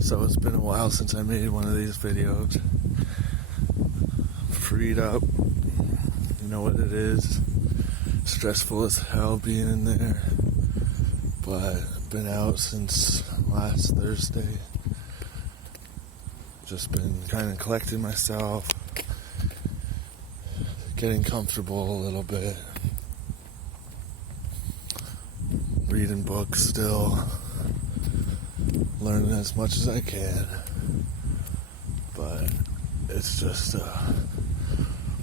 So it's been a while since I made one of these videos. Freed up, you know what it is. Stressful as hell being in there. But I've been out since last Thursday. Just been kind of collecting myself, getting comfortable a little bit, reading books still, learning as much as I can, but it's just a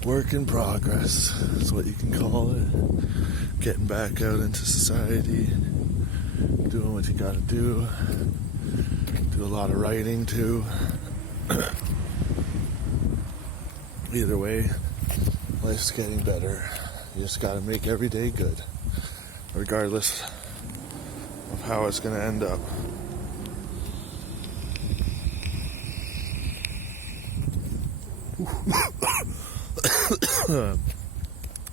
work in progress is what you can call it. Getting back out into society, doing what you gotta do a lot of writing too. Either way, life's getting better. You just gotta make every day good, regardless of how it's gonna end up.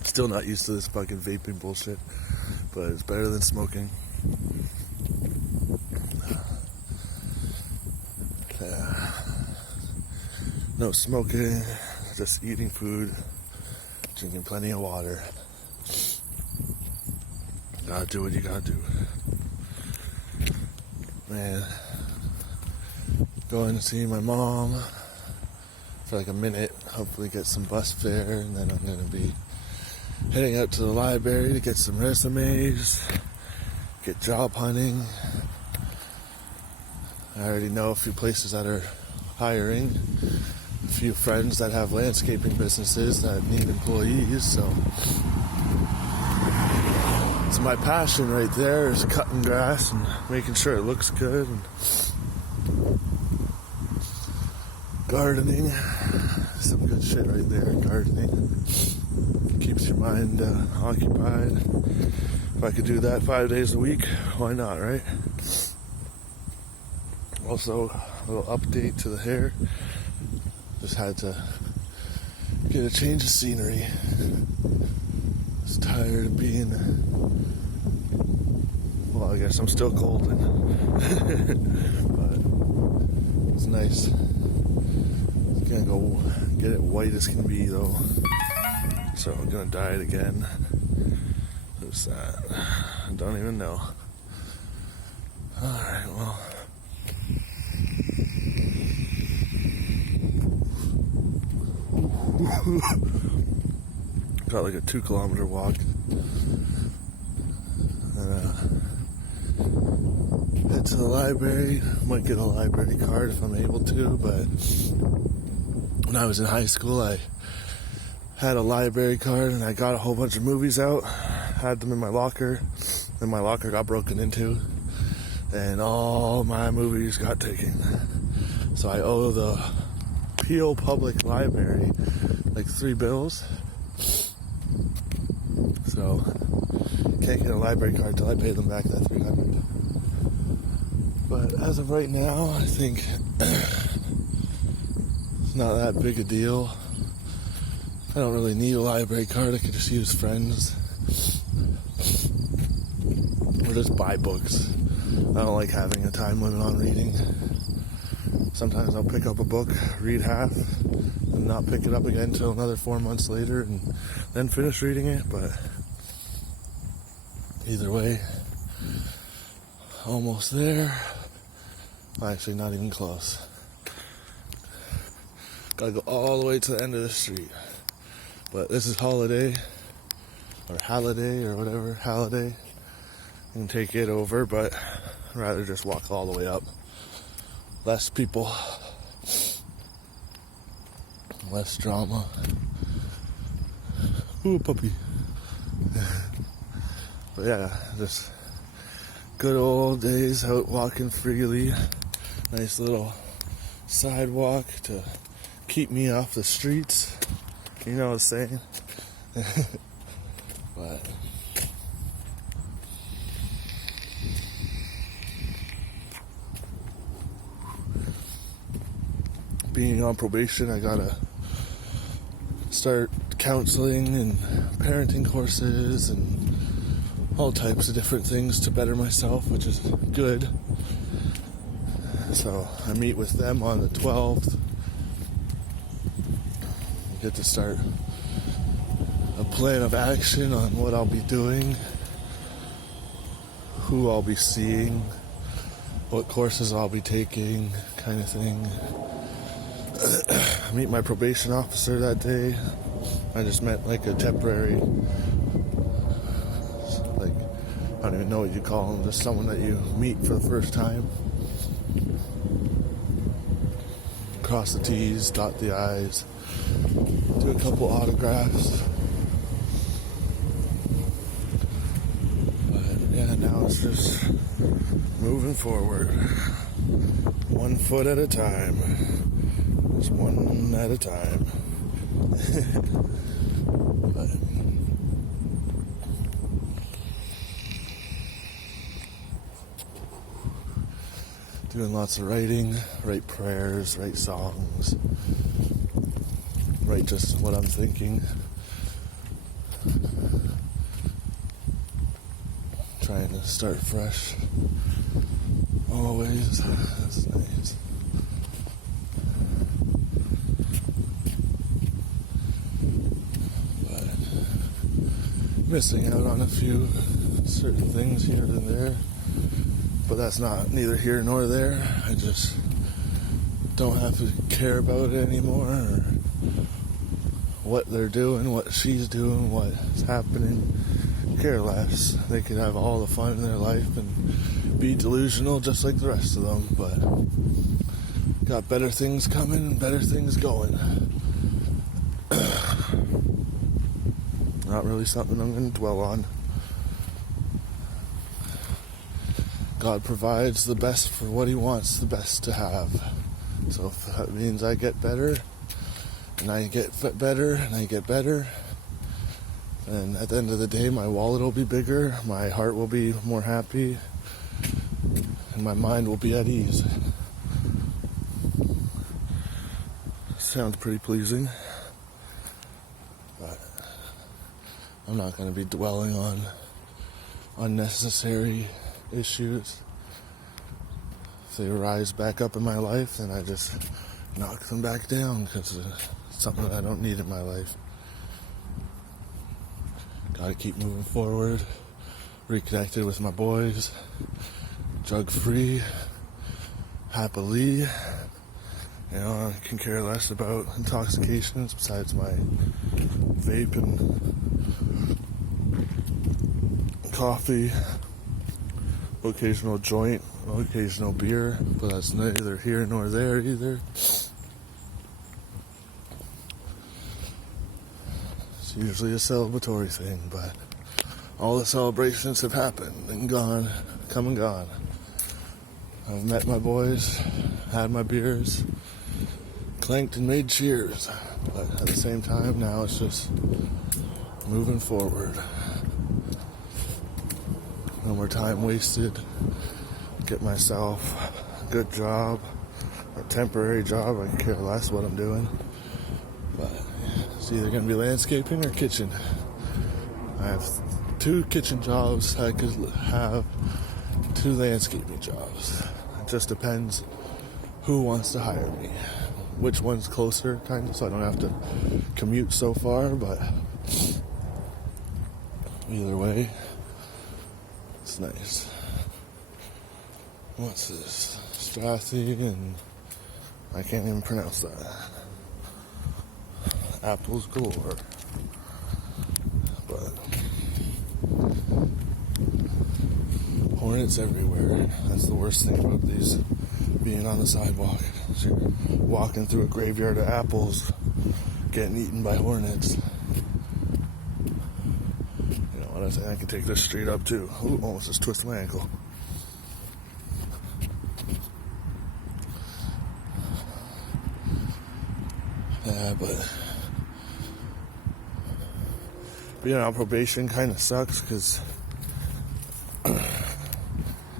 Still not used to this fucking vaping bullshit, but it's better than smoking. No smoking, just eating food, drinking plenty of water. Gotta do what you gotta do. Man, going to see my mom for like a minute, hopefully get some bus fare, and then I'm gonna be heading out to the library to get some resumes, get job hunting. I already know a few places that are hiring, a few friends that have landscaping businesses that need employees, so it's my passion right there, is cutting grass and making sure it looks good, and gardening. Some good shit right there. Gardening keeps your mind occupied. If I could do that 5 days a week, why not, right? Also, a little update to the hair. Just had to get a change of scenery. Just tired of being, well, I guess I'm still golden. But it's nice. Gonna go get it white as can be though. So I'm gonna dye it again. Who's that? I don't even know. Alright, well. Got like a 2-kilometer walk. And head to the library. Might get a library card if I'm able to, but when I was in high school, I had a library card and I got a whole bunch of movies out, had them in my locker, and my locker got broken into, and all my movies got taken. So I owe the Peel Public Library like $3. So can't get a library card till I pay them back that $300. But as of right now, I think not that big a deal. I don't really need a library card. I could just use friends or just buy books. I don't like having a time limit on reading. Sometimes I'll pick up a book, read half, and not pick it up again until another 4 months later, and then finish reading it. But either way, almost there. Actually, not even close. Gotta go all the way to the end of the street. But this is Holiday, or Halliday, or whatever, Halliday. You can take it over, but I'd rather just walk all the way up. Less people, less drama. Ooh, puppy. But yeah, just good old days out walking freely. Nice little sidewalk to keep me off the streets, you know what I'm saying? But being on probation, I gotta start counseling and parenting courses and all types of different things to better myself, which is good. So I meet with them on the 12th. Get to start a plan of action on what I'll be doing, who I'll be seeing, what courses I'll be taking, kind of thing. I meet my probation officer that day. I just met like a temporary, like, I don't even know what you call them, just someone that you meet for the first time. Cross the T's, dot the I's, do a couple autographs. Yeah, now it's just moving forward. 1 foot at a time. Just one at a time. But doing lots of writing, write prayers, write songs, write just what I'm thinking. Trying to start fresh. Always. That's nice. But missing out on a few certain things here and there. But that's not neither here nor there. I just don't have to care about it anymore, or what they're doing, what she's doing, what's happening. Care less. They could have all the fun in their life and be delusional just like the rest of them, but got better things coming and better things going. Not really something I'm going to dwell on. God provides the best for what He wants the best to have. So if that means I get better, and I get better, and I get better, and at the end of the day, my wallet will be bigger, my heart will be more happy, and my mind will be at ease. Sounds pretty pleasing, but I'm not going to be dwelling on unnecessary issues. If they rise back up in my life, then I just knock them back down because it's something that I don't need in my life. Gotta keep moving forward, reconnected with my boys, drug-free, happily. You know, I can care less about intoxications besides my vape and coffee, occasional joint, occasional beer, but that's neither here nor there either. It's usually a celebratory thing, but all the celebrations have happened and gone, come and gone. I've met my boys, had my beers, clanked and made cheers, but at the same time now it's just moving forward. No more time wasted. Get myself a good job, a temporary job. I can care less what I'm doing, but it's either going to be landscaping or kitchen. I have 2 kitchen jobs. I could have 2 landscaping jobs. It just depends who wants to hire me, which one's closer, kind of, so I don't have to commute so far. But either way, it's nice. What's this? Strathy, and I can't even pronounce that. Apples galore. But hornets everywhere. That's the worst thing about these being on the sidewalk. You're walking through a graveyard of apples, getting eaten by hornets. You know what I say? I can take this street up too. Ooh, almost just twist my ankle. Yeah, but being on probation kind of sucks because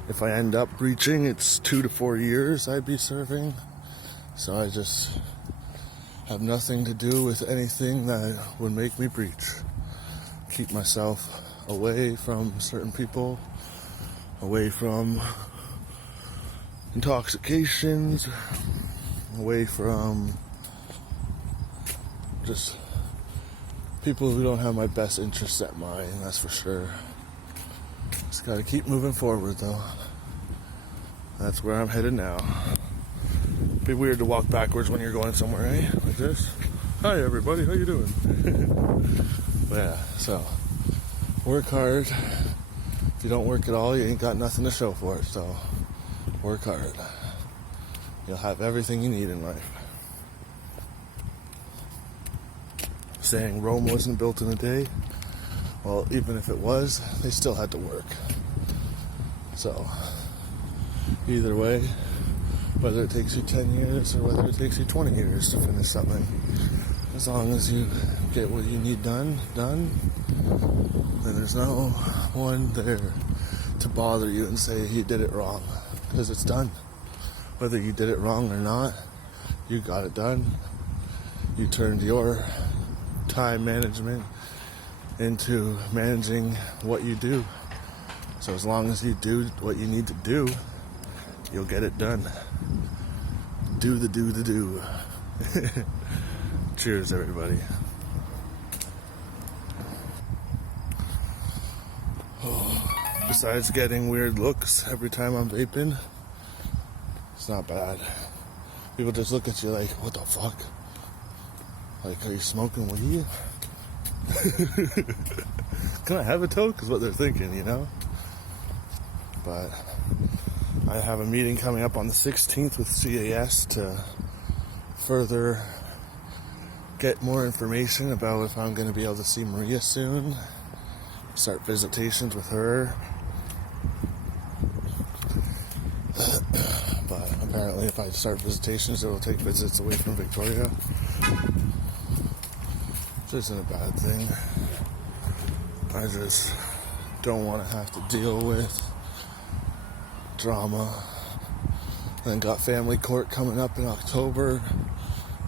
if I end up breaching, it's 2 to 4 years I'd be serving. So I just have nothing to do with anything that would make me breach. Keep myself away from certain people, away from, intoxications, away from just people who don't have my best interests at mind, that's for sure. Just gotta keep moving forward though. That's where I'm headed now. Be weird to walk backwards when you're going somewhere, eh? Like this. Hi everybody, how you doing? But yeah, so work hard. If you don't work at all, you ain't got nothing to show for it, so work hard. You'll have everything you need in life. Saying Rome wasn't built in a day, well, even if it was, they still had to work. So, either way, whether it takes you 10 years or whether it takes you 20 years to finish something, as long as you get what you need done, then there's no one there to bother you and say you did it wrong, because it's done. Whether you did it wrong or not, you got it done. You turned your time management into managing what you do. So as long as you do what you need to do, you'll get it done. Do the do. Cheers, everybody. Besides getting weird looks every time I'm vaping, it's not bad. People just look at you like, what the fuck? Like, are you smoking weed? Can I have a toke? Is what they're thinking, you know? But I have a meeting coming up on the 16th with CAS to further get more information about if I'm going to be able to see Maria soon. Start visitations with her. But apparently if I start visitations, it will take visits away from Victoria. Which isn't a bad thing. I just don't want to have to deal with drama. Then got family court coming up in October,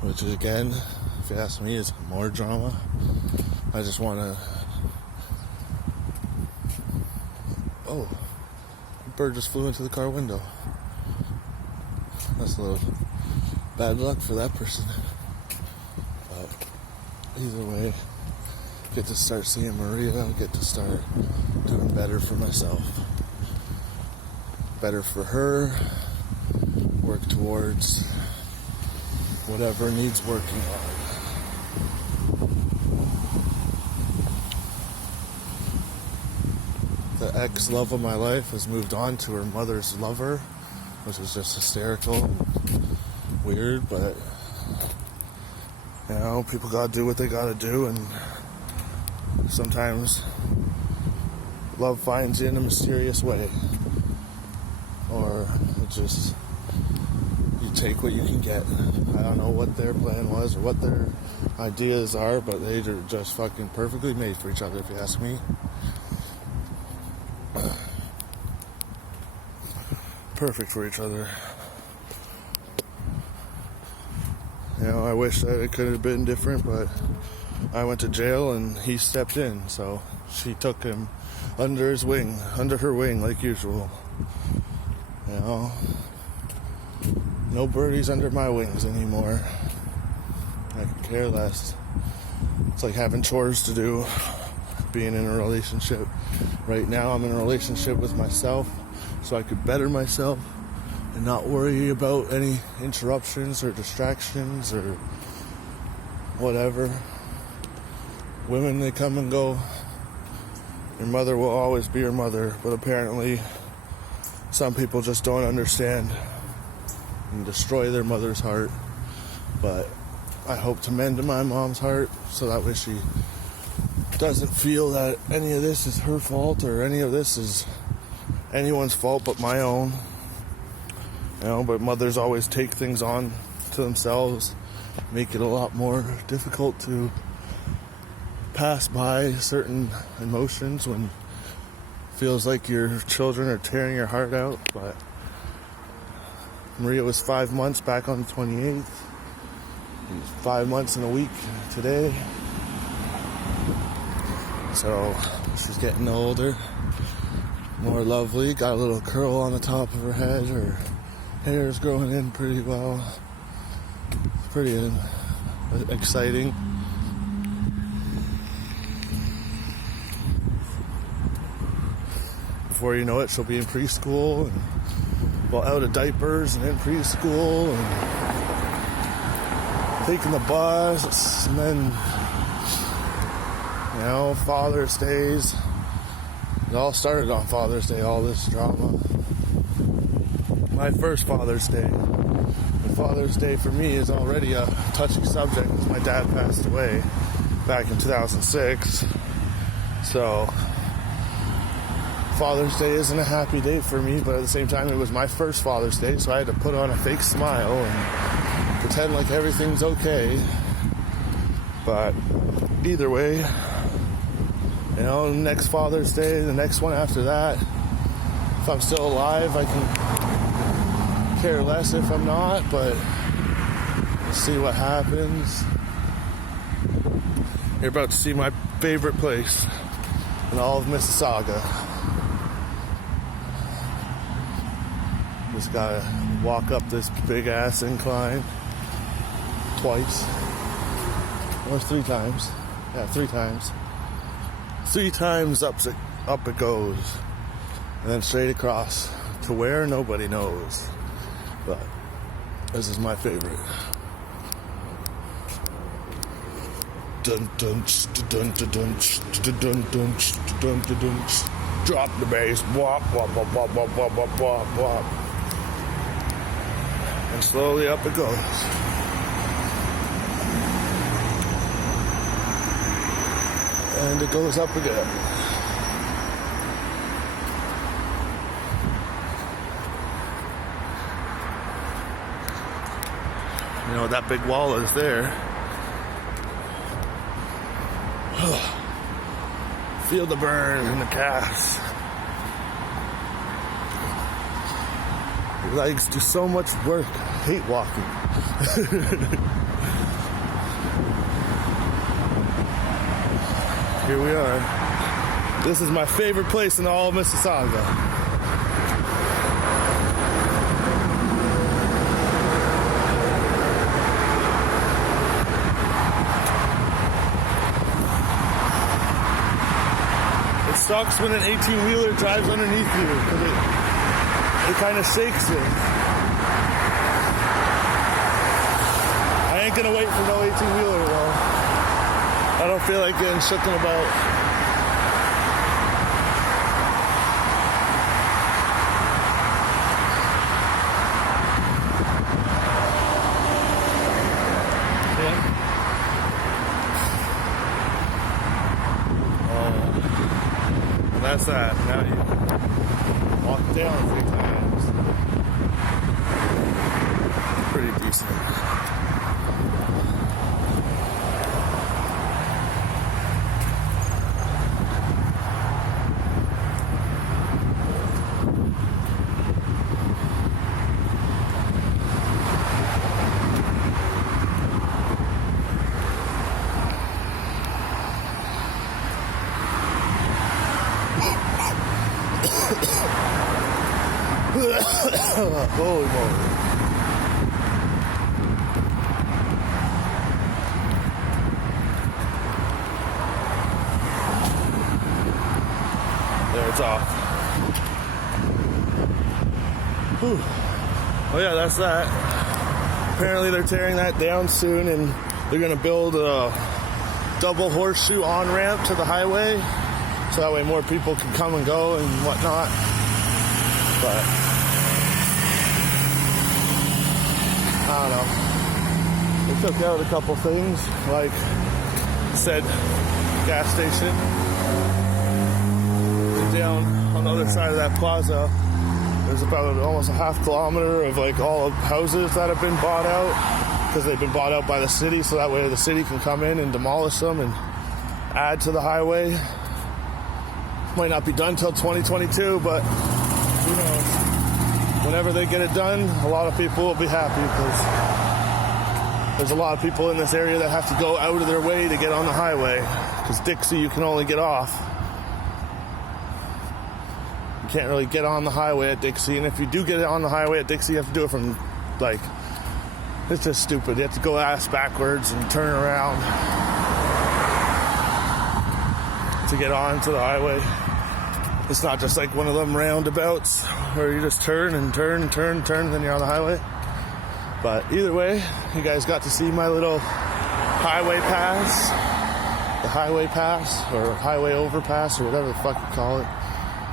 which is, again, if you ask me, is more drama. I just want to... Oh, a bird just flew into the car window. That's a little bad luck for that person. But either way, get to start seeing Maria, get to start doing better for myself. Better for her, work towards whatever needs working on. The ex-love of my life has moved on to her mother's lover, which is just hysterical and weird, but you know, people gotta do what they gotta do, and sometimes love finds you in a mysterious way, or it just, you take what you can get. I don't know what their plan was or what their ideas are, but they are just fucking perfectly made for each other, if you ask me. Perfect for each other. You know, I wish that it could have been different, but I went to jail and he stepped in, so she took him under her wing like usual. You know, no birdies under my wings anymore. I could care less. It's like having chores to do, being in a relationship. Right now I'm in a relationship with myself, so I could better myself and not worry about any interruptions or distractions or whatever. Women, they come and go. Your mother will always be your mother, but apparently some people just don't understand and destroy their mother's heart. But I hope to mend my mom's heart so that way she doesn't feel that any of this is her fault or any of this is anyone's fault but my own. You know, but mothers always take things on to themselves, make it a lot more difficult to pass by certain emotions when it feels like your children are tearing your heart out. But Maria was 5 months back on the 28th. 5 months in a week today. So she's getting older, more lovely, got a little curl on the top of her head. Her Hair is growing in pretty well. Pretty exciting. Before you know it, she'll be in preschool and well, out of diapers and in preschool and taking the bus, and then Father's Days. It all started on Father's Day, all this drama. My first Father's Day. And Father's Day for me is already a touchy subject because my dad passed away back in 2006. So Father's Day isn't a happy day for me, but at the same time it was my first Father's Day, so I had to put on a fake smile and pretend like everything's okay. But either way, next Father's Day, the next one after that, if I'm still alive, I can care less if I'm not, but we'll see what happens. You're about to see my favorite place in all of Mississauga. Just gotta walk up this big ass incline twice. Or 3 times. Yeah, 3 times. 3 times up it goes. And then straight across to where nobody knows. But this is my favorite. Dun dun dun dun dun dun dun dun dun dun. Drop the bass. Wop wop wop wop wop wop wop wop wop. And slowly up it goes. And it goes up again. That big wall is there. Feel the burn in the calves. Your legs do so much work. I hate walking. Here we are. This is my favorite place in all of Mississauga. It sucks when an 18-wheeler drives underneath you because it kind of shakes it. I ain't gonna wait for no 18-wheeler though. I don't feel like getting shooken about. Yeah. And that's that. Now you walk down 3 times. Pretty decent. Holy moly. There, it's off. Whew. Oh yeah, that's that. Apparently they're tearing that down soon and they're gonna build a double horseshoe on-ramp to the highway so that way more people can come and go and whatnot. But I don't know. They took out a couple things, like said gas station. And down on the other side of that plaza, there's about almost a half kilometer of like all of houses that have been bought out because they've been bought out by the city, so that way the city can come in and demolish them and add to the highway. Might not be done till 2022, but who knows? Whenever they get it done, a lot of people will be happy because there's a lot of people in this area that have to go out of their way to get on the highway because Dixie, you can only get off. You can't really get on the highway at Dixie, and if you do get on the highway at Dixie, you have to do it from, like, it's just stupid. You have to go ass backwards and turn around to get onto the highway. It's not just like one of them roundabouts where you just turn and turn and turn and turn, and then you're on the highway. But either way, you guys got to see my little highway pass, the highway pass, or highway overpass, or whatever the fuck you call it.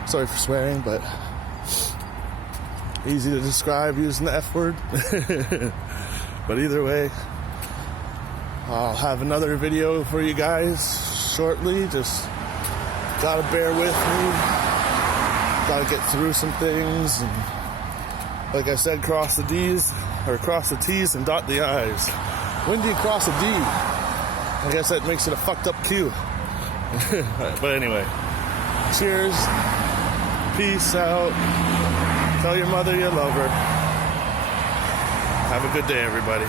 Sorry for swearing, but easy to describe using the F word. But either way, I'll have another video for you guys shortly. Just gotta bear with me. Gotta get through some things, and like I said, cross the D's, or cross the T's and dot the I's. When do you cross a D? I guess that makes it a fucked up Q. But anyway, cheers, peace out, tell your mother you love her. Have a good day, everybody.